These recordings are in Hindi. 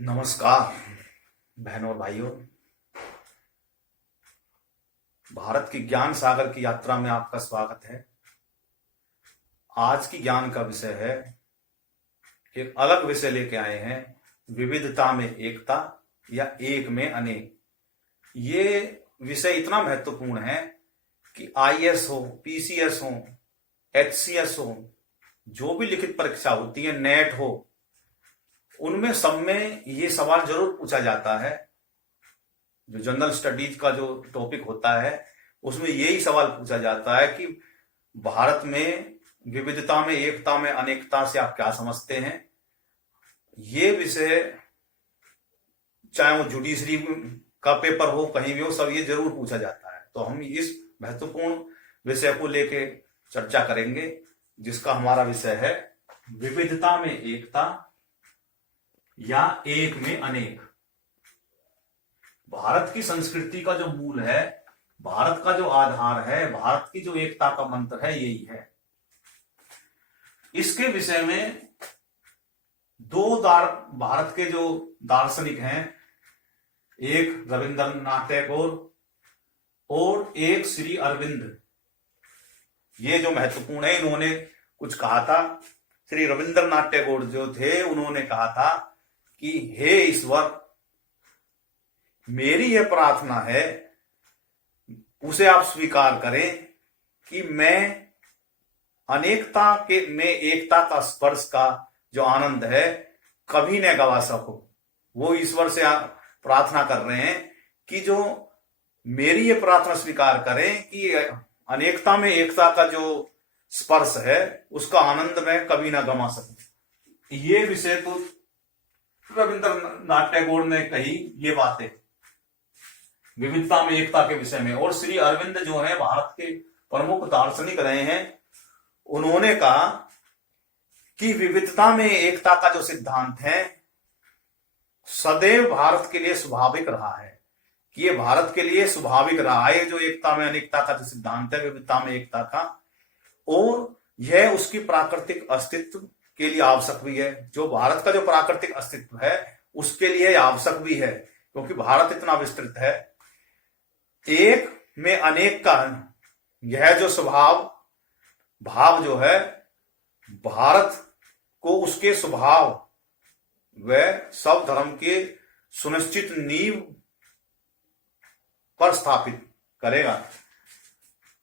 नमस्कार बहनों और भाइयों। भारत की ज्ञान सागर की यात्रा में आपका स्वागत है। आज की ज्ञान का विषय है, एक अलग विषय लेके आए हैं, विविधता में एकता या एक में अनेक। ये विषय इतना महत्वपूर्ण है कि आईएएस हो, पीसीएस हो, एचसीएस हो, जो भी लिखित परीक्षा होती है, नेट हो, उनमें सब में ये सवाल जरूर पूछा जाता है। जो जनरल स्टडीज का जो टॉपिक होता है उसमें यही सवाल पूछा जाता है कि भारत में विविधता में एकता में अनेकता से आप क्या समझते हैं। ये विषय चाहे वो जुडिशरी का पेपर हो, कहीं भी हो, सब ये जरूर पूछा जाता है। तो हम इस महत्वपूर्ण विषय को लेके चर्चा करेंगे, जिसका हमारा विषय है विविधता में एकता या एक में अनेक। भारत की संस्कृति का जो मूल है, भारत का जो आधार है, भारत की जो एकता का मंत्र है, यही है। इसके विषय में भारत के जो दार्शनिक हैं, एक रविंद्रनाथ टैगोर और एक श्री अरविंद, ये जो महत्वपूर्ण है, इन्होंने कुछ कहा था। श्री रविंद्रनाथ टैगोर जो थे, उन्होंने कहा था कि हे ईश्वर, मेरी यह प्रार्थना है, उसे आप स्वीकार करें कि मैं अनेकता के में एकता का स्पर्श का जो आनंद है कभी न गवा सकूं। वो ईश्वर से प्रार्थना कर रहे हैं कि जो मेरी ये प्रार्थना स्वीकार करें कि अनेकता में एकता का जो स्पर्श है उसका आनंद मैं कभी ना गवा सकूं। ये विषय तो रविंद्रनाथ टैगोर ने कही ये बातें विविधता में एकता के विषय में। और श्री अरविंद जो है भारत के प्रमुख दार्शनिक रहे हैं, उन्होंने कहा कि विविधता में एकता का जो सिद्धांत है सदैव भारत के लिए स्वाभाविक रहा है, कि ये भारत के लिए स्वाभाविक रहा है, जो एकता में अनेकता का जो सिद्धांत है, विविधता में एकता का, और यह उसकी प्राकृतिक अस्तित्व के लिए आवश्यक भी है। जो भारत का जो प्राकृतिक अस्तित्व है उसके लिए आवश्यक भी है, क्योंकि भारत इतना विस्तृत है। एक में अनेक का यह जो भाव जो है, भारत को उसके स्वभाव व सब धर्म के सुनिश्चित नींव पर स्थापित करेगा।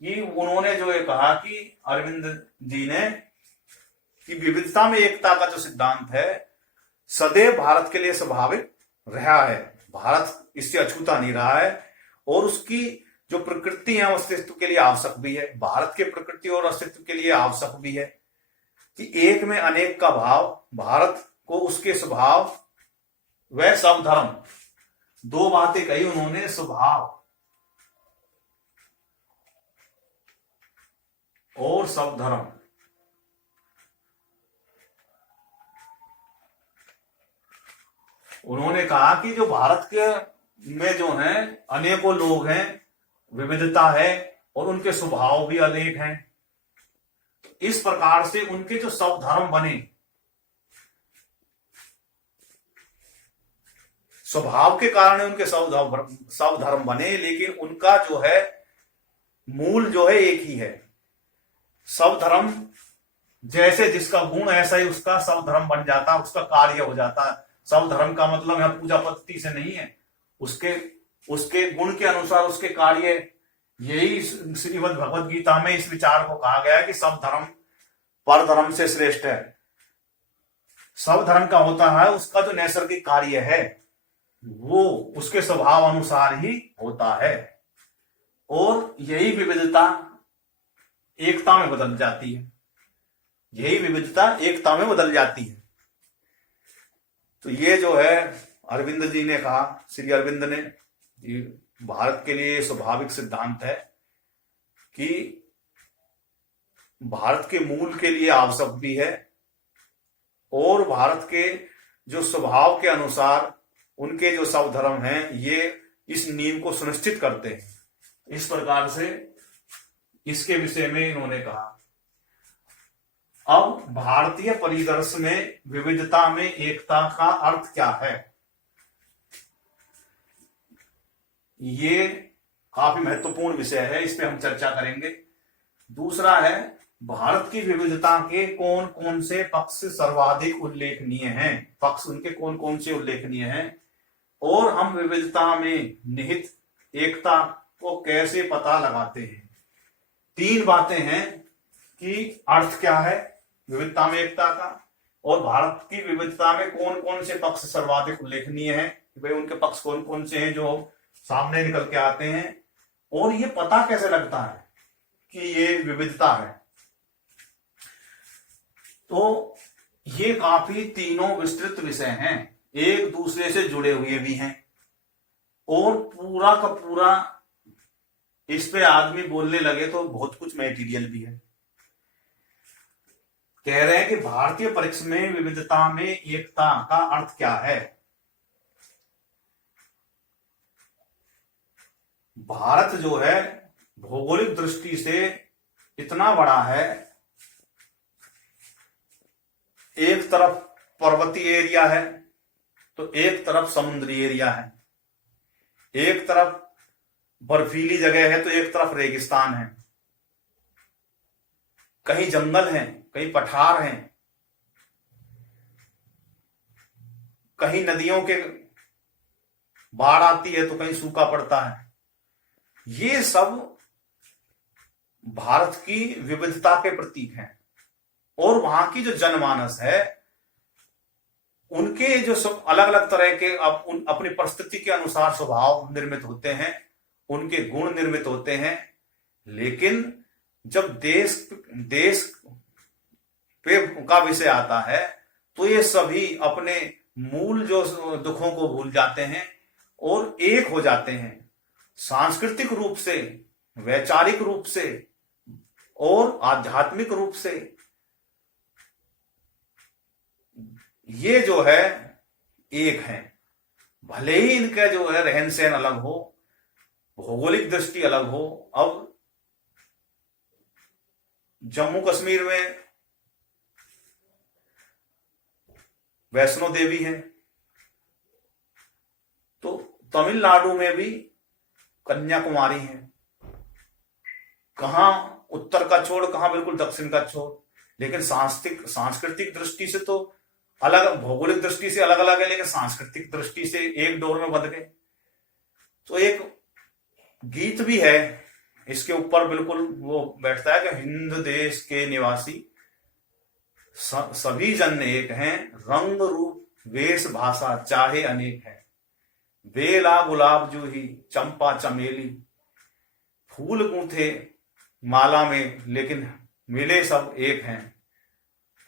कि उन्होंने जो ये कहा कि अरविंद जी ने कि विविधता में एकता का जो सिद्धांत है सदैव भारत के लिए स्वाभाविक रहा है, भारत इससे अछूता नहीं रहा है, और उसकी जो प्रकृति है अस्तित्व के लिए आवश्यक भी है। भारत के प्रकृति और अस्तित्व के लिए आवश्यक भी है कि एक में अनेक का भाव भारत को उसके स्वभाव व सब धर्म, दो बातें कही उन्होंने, स्वभाव और सब धर्म। उन्होंने कहा कि जो भारत के में जो है अनेकों लोग हैं, विविधता है और उनके स्वभाव भी अनेक हैं। इस प्रकार से उनके जो सब धर्म बने, स्वभाव के कारण उनके सब धर्म बने, लेकिन उनका जो है मूल जो है एक ही है। सब धर्म जैसे जिसका गुण ऐसा ही उसका सब धर्म बन जाता, उसका कार्य हो जाता। सब धर्म का मतलब यहां पूजा पद्धति से नहीं है, उसके गुण के अनुसार उसके कार्य। यही श्रीमद् भगवद गीता में इस विचार को कहा गया है कि सब धर्म पर धर्म से श्रेष्ठ है। सब धर्म का होता है उसका जो नैसर्गिक कार्य है वो उसके स्वभाव अनुसार ही होता है, और यही विविधता एकता में बदल जाती है। यही विविधता एकता में बदल जाती है। तो ये जो है अरविंद जी ने कहा, श्री अरविंद ने, भारत के लिए स्वाभाविक सिद्धांत है कि भारत के मूल के लिए आवश्यक भी है, और भारत के जो स्वभाव के अनुसार उनके जो सब धर्म हैं ये इस नींव को सुनिश्चित करते हैं। इस प्रकार से इसके विषय में इन्होंने कहा। अब भारतीय परिदर्श में विविधता में एकता का अर्थ क्या है, ये काफी महत्वपूर्ण विषय है, इस पे हम चर्चा करेंगे। दूसरा है भारत की विविधता के कौन कौन से पक्ष सर्वाधिक उल्लेखनीय हैं, पक्ष उनके कौन कौन से उल्लेखनीय हैं, और हम विविधता में निहित एकता को कैसे पता लगाते हैं। तीन बातें हैं कि अर्थ क्या है विविधता में एकता का, और भारत की विविधता में कौन कौन से पक्ष सर्वाधिक उल्लेखनीय हैं, भाई उनके पक्ष कौन कौन से हैं जो सामने निकल के आते हैं, और ये पता कैसे लगता है कि ये विविधता है। तो ये काफी तीनों विस्तृत विषय हैं, एक दूसरे से जुड़े हुए भी हैं, और पूरा का पूरा इस पे आदमी बोलने लगे तो बहुत कुछ मटेरियल भी है। कह रहे हैं कि भारतीय परिप्रेक्ष्य में विविधता में एकता का अर्थ क्या है। भारत जो है भौगोलिक दृष्टि से इतना बड़ा है, एक तरफ पर्वतीय एरिया है तो एक तरफ समुद्री एरिया है, एक तरफ बर्फीली जगह है तो एक तरफ रेगिस्तान है, कहीं जंगल हैं, कहीं पठार हैं, कहीं नदियों के बाढ़ आती है तो कहीं सूखा पड़ता है। ये सब भारत की विविधता के प्रतीक हैं। और वहां की जो जनमानस है उनके जो सब अलग अलग तरह के अपनी परिस्थिति के अनुसार स्वभाव निर्मित होते हैं, उनके गुण निर्मित होते हैं, लेकिन जब देश पे का विषय आता है तो ये सभी अपने मूल जो दुखों को भूल जाते हैं और एक हो जाते हैं, सांस्कृतिक रूप से, वैचारिक रूप से और आध्यात्मिक रूप से। ये जो है एक है, भले ही इनका जो है रहन सहन अलग हो, भौगोलिक दृष्टि अलग हो। अब जम्मू कश्मीर में वैष्णो देवी है, तो तमिलनाडु में भी कन्याकुमारी है। कहां उत्तर का छोड़, कहां बिल्कुल दक्षिण का छोड़, लेकिन सांस्कृतिक दृष्टि से तो अलग, भौगोलिक दृष्टि से अलग अलग है, लेकिन सांस्कृतिक दृष्टि से एक डोर में बंध गए। तो एक गीत भी है इसके ऊपर बिल्कुल वो बैठता है कि हिंद देश के निवासी सभी जन एक हैं, रंग रूप वेश भाषा चाहे अनेक है, बेला गुलाब जूही चंपा चमेली, फूल गूंथे माला में लेकिन मिले सब एक हैं,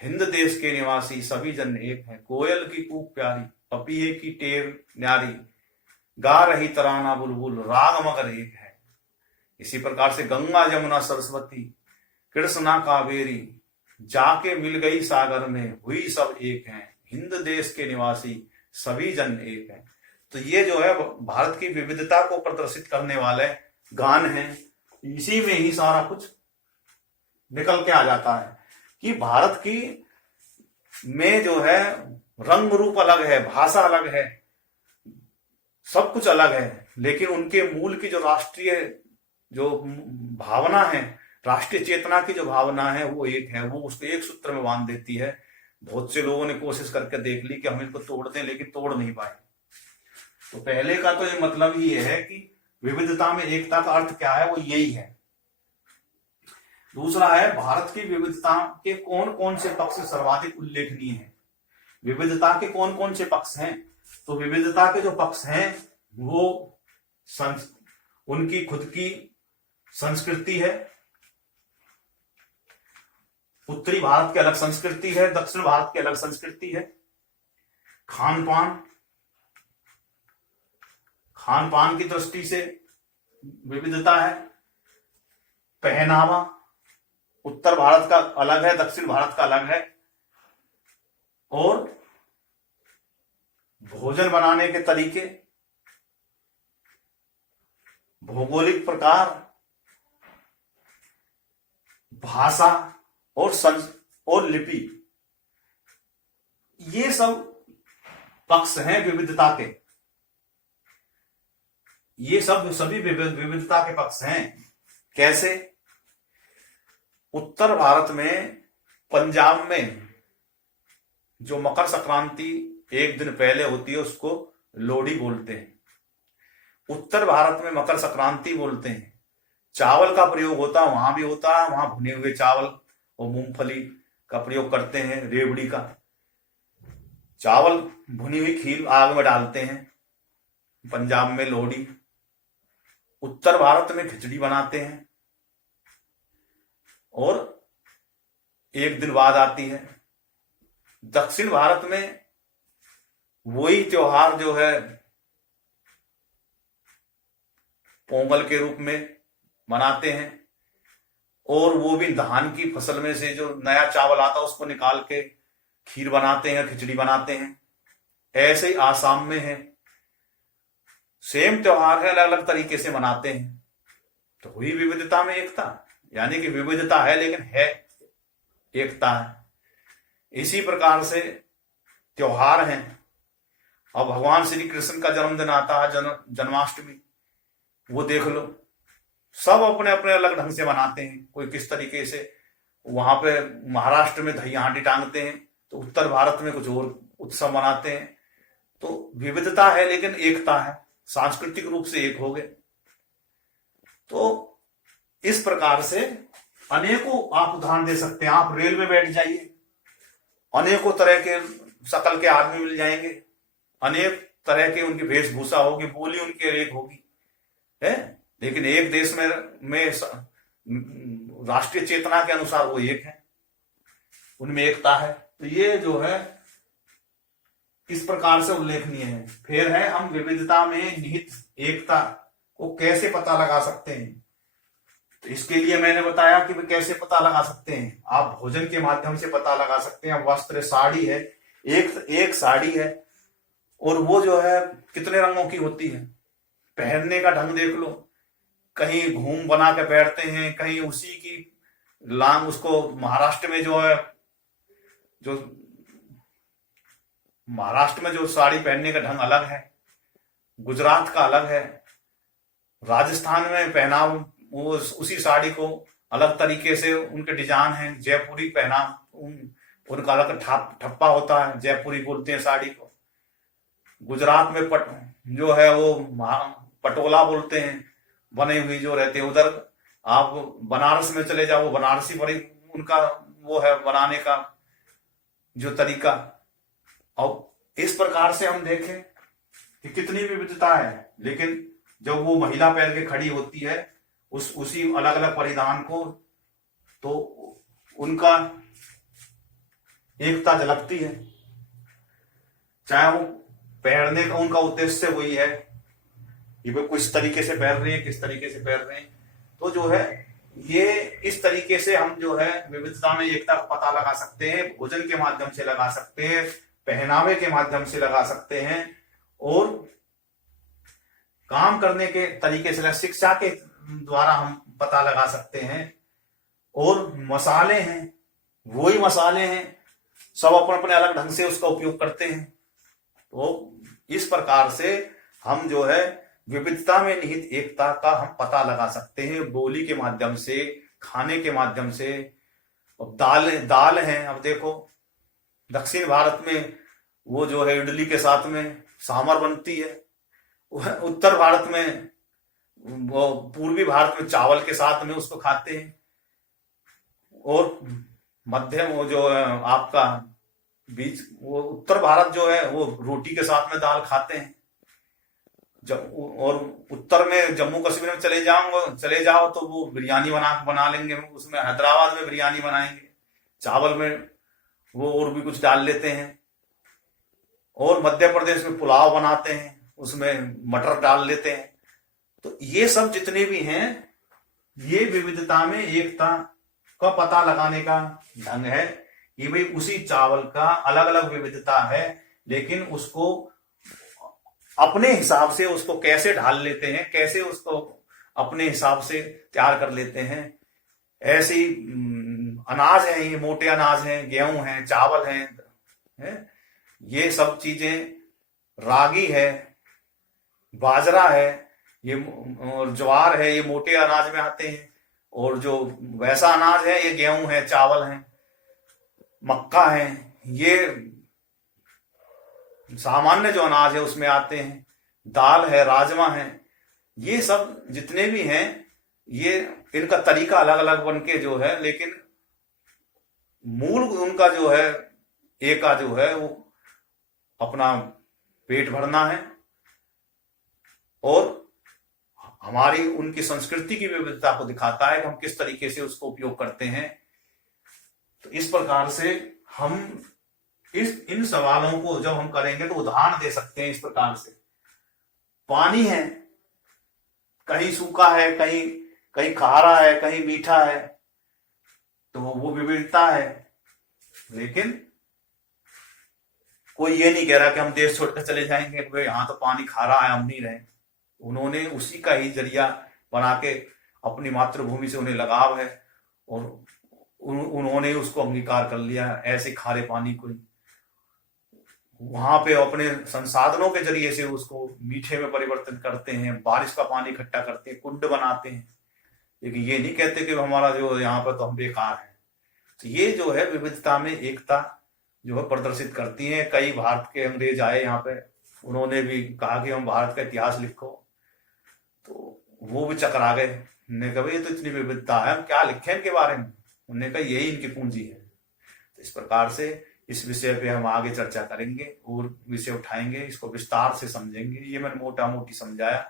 हिंद देश के निवासी सभी जन एक हैं, कोयल की कूक प्यारी पपीहे की टेर न्यारी, गा रही तराना बुलबुल राग मगर एक है। इसी प्रकार से गंगा यमुना सरस्वती कृष्णा कावेरी जाके मिल गई सागर में, हुई सब एक हैं, हिंद देश के निवासी सभी जन एक हैं। तो ये जो है भारत की विविधता को प्रदर्शित करने वाले गान हैं। इसी में ही सारा कुछ निकल के आ जाता है कि भारत की में जो है रंग रूप अलग है, भाषा अलग है, सब कुछ अलग है, लेकिन उनके मूल की जो राष्ट्रीय जो भावना है, राष्ट्रीय चेतना की जो भावना है वो एक है, वो उसको एक सूत्र में बांध देती है। बहुत से लोगों ने कोशिश करके देख ली कि हम इनको तोड़ दें, लेकिन तोड़ नहीं पाए। तो पहले का तो ये मतलब ही है कि विविधता में एकता का अर्थ क्या है, वो यही है। दूसरा है भारत की विविधता के कौन कौन से पक्ष सर्वाधिक उल्लेखनीय हैं। विविधता के कौन कौन से पक्ष हैं, तो विविधता के जो पक्ष हैं वो उनकी खुद की संस्कृति है। उत्तरी भारत की अलग संस्कृति है, दक्षिण भारत की अलग संस्कृति है। खान पान की दृष्टि से विविधता है। पहनावा उत्तर भारत का अलग है, दक्षिण भारत का अलग है। और भोजन बनाने के तरीके, भौगोलिक प्रकार, भाषा और लिपि, ये सब पक्ष हैं विविधता के। ये सब सभी विविधता के पक्ष हैं। कैसे? उत्तर भारत में, पंजाब में जो मकर संक्रांति एक दिन पहले होती है उसको लोहड़ी बोलते हैं। उत्तर भारत में मकर संक्रांति बोलते हैं। चावल का प्रयोग होता है, वहां भी होता है, वहां भुने हुए चावल और मूंगफली का प्रयोग करते हैं, रेवड़ी का चावल, भुनी हुई खीर आग में डालते हैं। पंजाब में लोहड़ी, उत्तर भारत में खिचड़ी बनाते हैं और एक दिन बाद आती है। दक्षिण भारत में वही त्योहार जो है पोंगल के रूप में मनाते हैं और वो भी धान की फसल में से जो नया चावल आता है उसको निकाल के खीर बनाते हैं, खिचड़ी बनाते हैं। ऐसे ही आसाम में है, सेम त्योहार है, अलग अलग तरीके से मनाते हैं। तो हुई विविधता में एकता, यानी कि विविधता है लेकिन है एकता है। इसी प्रकार से त्योहार हैं। अब भगवान श्री कृष्ण का जन्मदिन आता है, जन्माष्टमी, वो देख लो, सब अपने अपने अलग ढंग से मनाते हैं। कोई किस तरीके से, वहां पे महाराष्ट्र में दही हांडी टांगते हैं, तो उत्तर भारत में कुछ और उत्सव मनाते हैं। तो विविधता है लेकिन एकता है, सांस्कृतिक रूप से एक हो गए। तो इस प्रकार से अनेकों आप उदाहरण दे सकते हैं। आप रेल में बैठ जाइए, अनेकों तरह के शकल के आदमी मिल जाएंगे, अनेक तरह के उनकी वेशभूषा होगी, बोली उनकी एक होगी, है, लेकिन एक देश में राष्ट्रीय चेतना के अनुसार वो एक है, उनमें एकता है। तो ये जो है इस प्रकार से उल्लेखनीय है। फिर है, हम विविधता में निहित एकता को कैसे पता लगा सकते हैं। तो इसके लिए मैंने बताया कि वे कैसे पता लगा सकते हैं। आप भोजन के माध्यम से पता लगा सकते हैं। वस्त्र, साड़ी है, एक साड़ी है और वो जो है कितने रंगों की होती है। पहनने का ढंग देख लो, कहीं घूम बना के पहनते हैं, कहीं उसी की लांग, उसको महाराष्ट्र में जो है, जो महाराष्ट्र में जो साड़ी पहनने का ढंग अलग है, गुजरात का अलग है, राजस्थान में पहनाव वो उसी साड़ी को अलग तरीके से उनके डिजाइन है, जयपुरी पहनाव उनका अलग ठप्पा होता है, जयपुरी बोलते हैं साड़ी को। गुजरात में जो है वो पटोला बोलते हैं, बने हुई जो रहते हैं। उधर आप बनारस में चले जाओ, बनारसी बड़ी उनका वो है बनाने का जो तरीका। और इस प्रकार से हम देखें कि कितनी विविधता है, लेकिन जब वो महिला पहन के खड़ी होती है उसी अलग अलग परिधान को, तो उनका एकता झलकती है। चाहे वो पहनने का उनका उद्देश्य वही है कि वे किस तरीके से पहन रहे हैं, किस तरीके से पहन रहे हैं। तो जो है ये इस तरीके से हम जो है विविधता में एकता का पता लगा सकते हैं। भोजन के माध्यम से लगा सकते हैं, पहनावे के माध्यम से लगा सकते हैं, और काम करने के तरीके से, शिक्षा के द्वारा हम पता लगा सकते हैं। और मसाले हैं, वही मसाले हैं, सब अपने अपने अलग ढंग से उसका उपयोग करते हैं। तो इस प्रकार से हम जो है विविधता में निहित एकता का हम पता लगा सकते हैं, बोली के माध्यम से, खाने के माध्यम से। अब दाल है, अब देखो दक्षिण भारत में वो जो है इडली के साथ में सांभर बनती है, उत्तर भारत में, वो पूर्वी भारत में चावल के साथ में उसको खाते हैं, और मध्यम वो जो है आपका बीच, वो उत्तर भारत जो है वो रोटी के साथ में दाल खाते हैं। और उत्तर में जम्मू कश्मीर में चले जाओ तो वो बिरयानी बना लेंगे, उसमें हैदराबाद में बिरयानी बनाएंगे, चावल में वो और भी कुछ डाल लेते हैं। और मध्य प्रदेश में पुलाव बनाते हैं, उसमें मटर डाल लेते हैं। तो ये सब जितने भी हैं, ये विविधता में एकता का पता लगाने का ढंग है कि भाई उसी चावल का अलग अलग विविधता है, लेकिन उसको अपने हिसाब से उसको कैसे ढाल लेते हैं, कैसे उसको अपने हिसाब से तैयार कर लेते हैं। ऐसे ही अनाज है, ये मोटे अनाज हैं, गेहूं है, चावल है, ये सब चीजें, रागी है, बाजरा है, और ज्वार है ये मोटे अनाज में आते हैं, और जो वैसा अनाज है ये गेहूं है, चावल है, मक्का है, ये सामान्य जो अनाज है उसमें आते हैं। दाल है, राजमा है, ये सब जितने भी हैं ये इनका तरीका अलग अलग बन के जो है, लेकिन मूल उनका जो है एक का जो है वो अपना पेट भरना है और हमारी उनकी संस्कृति की विविधता को दिखाता है कि हम किस तरीके से उसको उपयोग करते हैं। तो इस प्रकार से हम इन सवालों को जब हम करेंगे तो उदाहरण दे सकते हैं इस प्रकार से। पानी है, कहीं सूखा है, कहीं कहीं खारा है, कहीं मीठा है, तो वो विविधता है। लेकिन कोई ये नहीं कह रहा कि हम देश छोड़कर चले जाएंगे, यहाँ तो पानी खारा है, हम नहीं रहे। उन्होंने उसी का ही जरिया बना के अपनी मातृभूमि से उन्हें लगाव है और उन्होंने उसको अंगीकार कर लिया। ऐसे खारे पानी को वहां पे अपने संसाधनों के जरिए से उसको मीठे में परिवर्तन करते हैं, बारिश का पानी इकट्ठा करते हैं, कुंड बनाते हैं। लेकिन ये नहीं कहते कि हमारा जो यहाँ पर तो हम बेकार है। तो ये जो है विविधता में एकता जो है प्रदर्शित करती है। कई भारत के अंग्रेज आए यहाँ पे, उन्होंने भी कहा कि हम भारत का इतिहास लिखो, तो वो भी चकरा गए। उन्होंने कहा ये तो इतनी विविधता है, हम क्या लिखें इनके बारे में। उन्होंने कहा यही इनकी पूंजी है। तो इस प्रकार से इस विषय पे हम आगे चर्चा करेंगे और विषय उठाएंगे, इसको विस्तार से समझेंगे। ये मैंने मोटा मोटी समझाया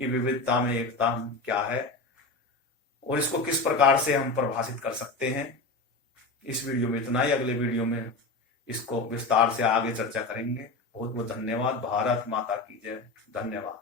कि विविधता में एकता क्या है और इसको किस प्रकार से हम परिभाषित कर सकते हैं। इस वीडियो में इतना ही, अगले वीडियो में इसको विस्तार से आगे चर्चा करेंगे। बहुत बहुत धन्यवाद। भारत माता की जय। धन्यवाद।